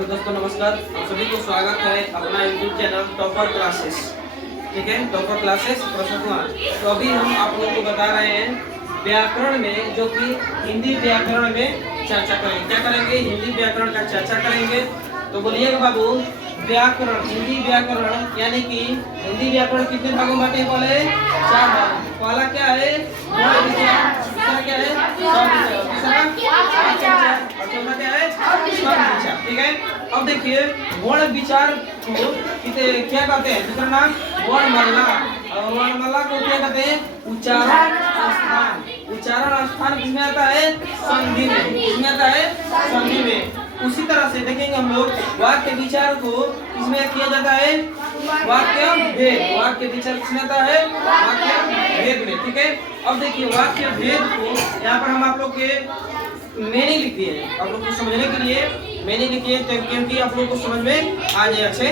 Hello दोस्तों, नमस्कार। आप सभी को स्वागत है अपना यूट्यूब चैनल टॉपर क्लासेस। ठीक है, टॉपर क्लासेस प्रथमा। तो अभी हम आप लोगों को बता रहे हैं व्याकरण में, जो कि हिंदी व्याकरण में चर्चा करेंगे। क्या करेंगे? हिंदी व्याकरण का चर्चा करेंगे। तो बोलिएगा बाबू, व्याकरण, हिंदी व्याकरण यानी कि हिंदी व्याकरण कितने भागों में बांटे? पहले 4 भाग। पहला क्या है? गौण विचार। दूसरा क्या है? शब्द विचार। तीसरा विचार। और चौथा क्या है? शब्द विचार। ठीक है, अब देखिए गौण विचार को क्या कहते हैं? दूसरा नाम वर्णमाला। और वर्णमाला को क्या कहते हैं? उच्चारण स्थान। उच्चारण स्थान किसमें आता है? संधि में। किसमें आता है? संधि में। उसी तरह से देखेंगे हम लोग वाक्य विचार को किसमें किया जाता है? वाक्य भेद। वाक्य विचार किसमें आता है? वाक्य भेद में। ठीक है, अब देखिए वाक्य भेद को यहाँ पर हम आप लोग के मैंने लिख दिए हैं, आप लोग को समझने के लिए मैंने लिखी है, क्योंकि आप लोग को समझ में आ जाए अच्छे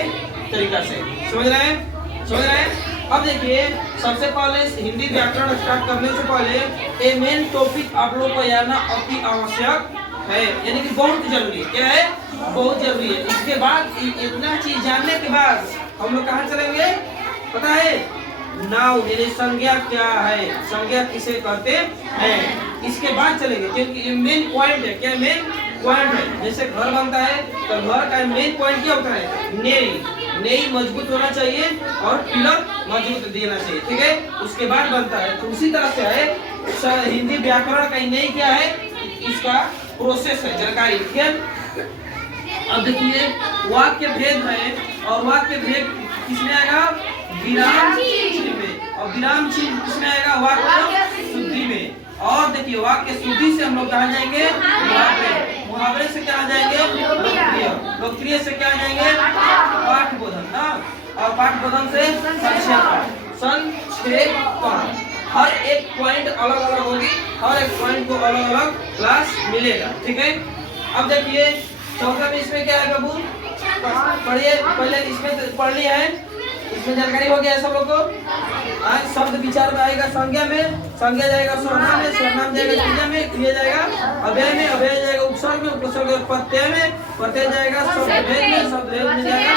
तरीका से। समझ रहे हैं? समझ रहे हैं? अब देखिए सबसे पहले हिंदी व्याकरण स्टार्ट करने से पहले ए मेन टॉपिक आप लोग को जानना अति आवश्यक है, यानी कि बहुत जरूरी है। क्या है? बहुत जरूरी है। इसके बाद इतना चीज जानने के बाद हम लोग कहाँ चलेंगे पता है? नाउन यानी संज्ञा क्या है, संज्ञा किसे कहते हैं, इसके बाद चलेंगे, क्योंकि ये मेन पॉइंट है। क्या मेन पॉइंट है? जैसे घर बनता है तो घर का मेन पॉइंट क्या होता है? नेई मजबूत होना चाहिए और पिलर मजबूत देना चाहिए। ठीक है, उसके बाद बनता है। तो उसी तरह से है हिंदी व्याकरण का नेई क्या है, इसका प्रोसेस है, जानकारी। ठीक है, अब देखिए वाक्य भेद है, और वाक्य भेद किसमें आएगा? विराम चिन्ह में। और विराम चिन्ह किसमें आएगा? वाक्य शुद्धि में। और देखिए वाक्य शुद्धि से हम लोग कहाँ जाएंगे? मुहावरे। मुहावरे से क्या जाएंगे? लोकप्रिय। लोकप्रिय से क्या जाएंगे? पाठबोधन। और पाठबोधन से संक्षेपण। हर एक पॉइंट अलग अलग होगी, हर एक पॉइंट को अलग अलग क्लास मिलेगा। ठीक है, अब देखिए चौथा में इसमें क्या है बाबू? पढ़िए पहले, इसमें पढ़ लिया है, इसमें जानकारी हो गया है सब लोग को। आज शब्द विचार में आएगा संज्ञा में, संज्ञा जाएगा सर्वनाम में, सर्वनाम जाएगा क्रिया में, क्रिया जाएगा अव्यय में, अव्यय जाएगा उपसर्ग में, उपसर्ग प्रत्यय में, प्रत्यय जाएगा शब्द भेद में, शब्द भेद में जाएगा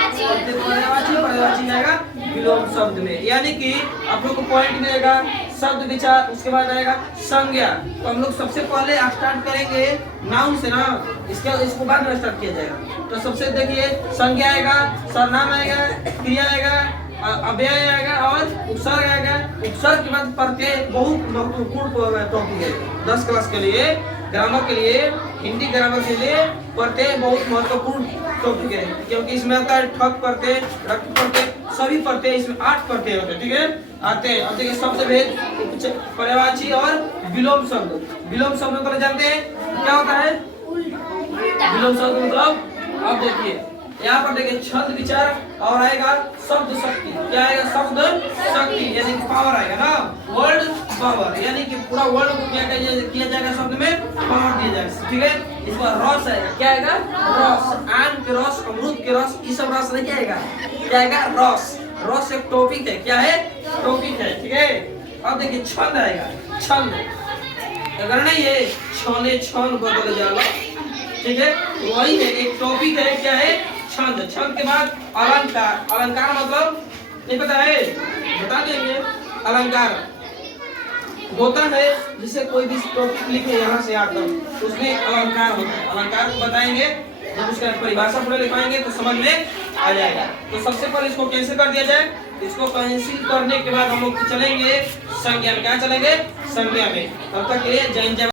पर्यायवाची, पर्यायवाची जाएगा विलोम शब्द में। यानी कि आप लोग को पॉइंट मिलेगा शब्द विचार, उसके बाद आएगा संज्ञा। तो हम लोग सबसे पहले स्टार्ट करेंगे नाउन से ना, इसको बाद में स्टार्ट किया जाएगा। तो सबसे देखिए संज्ञा आएगा, सर्वनाम आएगा, क्रिया आएगा, अव्यय आएगा और उपसर्ग आएगा। उपसर्ग के बाद प्रत्यय बहुत महत्वपूर्ण टॉपिक है 10 क्लास के लिए, ग्रामर के लिए, हिंदी ग्रामर के लिए प्रत्यय बहुत महत्वपूर्ण टॉपिक है, क्योंकि इसमें आता है ठक प्रत्यय, रक्त प्रत्यय, सभी प्रत्यय। इसमें 8 प्रत्यय होते हैं। ठीक है, आते हैं। अब देखिए शब्द भेद, पर्यायवाची और विलोम शब्द। विलोम शब्द मतलब जानते हैं क्या होता है? विलोम शब्द मतलब अब देखिए यहाँ पर देखिए छंद विचार और आएगा शब्द शक्ति। क्या आएगा? शब्द शक्ति यानी कि पावर आएगा ना, वर्ड पावर, यानी कि पूरा वर्ड को क्या किया जाएगा? शब्द में पावर दिया जाएगा। ठीक है, इस बार रस आएगा। क्या आएगा? रस। आम के रस, अमरूद के रस, ये सब रस नहीं आएगा। क्या आएगा? रस। रस एक टॉपिक है। क्या है? टॉपिक है। ठीक है, अब देखिए छंद आएगा। छंद अगर नहीं है छने छन बदल जाएगा। ठीक है, वही है, एक टॉपिक है। क्या है? छंद। छंद के बाद अलंकार। अलंकार मतलब नहीं पता है? बता देंगे। अलंकार होता है जिसे कोई भी टॉपिक लिखे यहाँ से आकर, उसमें अलंकार होता है। अलंकार को बताएंगे, जब उसका परिभाषा पूरा लिखवाएंगे तो समझ में आ जाएगा। तो सबसे पहले इसको कैंसिल कर दिया जाए। इसको कैंसिल करने के बाद हम लोग चलेंगे संज्ञा में। क्या चलेंगे? संज्ञा में। तब तक के लिए जय जय।